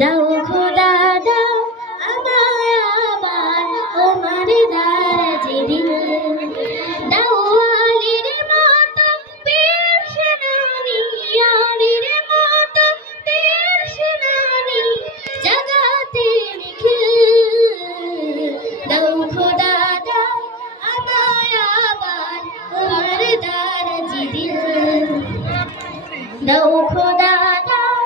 দাও খোদা দাও আমায় আবার তোমার দারাজে দিল দাও আলীর মতো বীর সেনানী আলীর মতো বীর সেনানী জাগাতে নিখিল দাও খোদা দাও আমায় আবার তোমার দারাজে দিল দাও খোদা দাও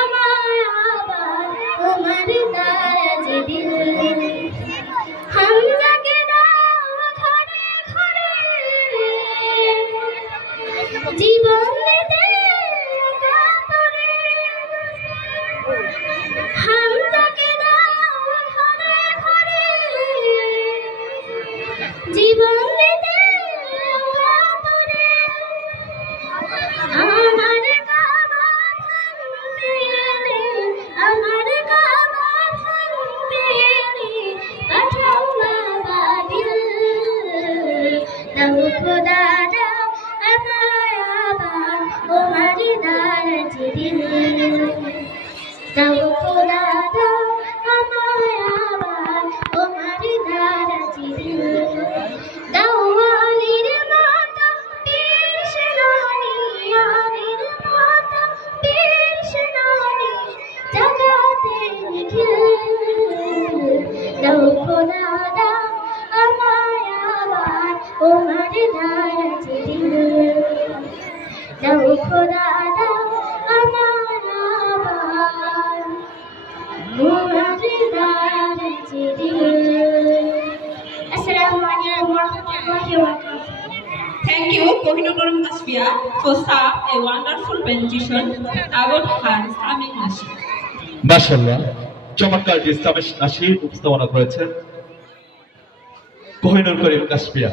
আমায় আবার তোমার দারাজে দিল হামজাকে দাও ঘরে ঘরে জীবন দিতে কাতরে হামজাকে দাও ঘরে ঘরে জীবন দিতে কাতরে আমার কাবা ভাঙতে এলে আমার কাবা ভাঙতে এলে পাঠাও বাবা দিল দাও খোদা দাও আমায় আবার তোমার দারাজে দিল দাও খোদা দাও আমায় আবার তোমার দারাজে দিল দাও আলীর মতো বীর সেনানী আলীর মতো বীর সেনানী জাগাতে নিখিল দাও খোদা দাও আমায় আবার তোমার দারাজে দিল দাও খোদা দাও আমায় আবার তোমার দারাজে দিল Assalamu alaikum warahmatullahi wabarakatuh. Thank you, Kohinoor Karim Kasbia, for a wonderful presentation about her Islamic nashid. মাশাআল্লাহ, চমৎকার ইসলামিক নাশিদ উপস্থাপনা করেছেন কোহিনুর করিম কাশফিয়া।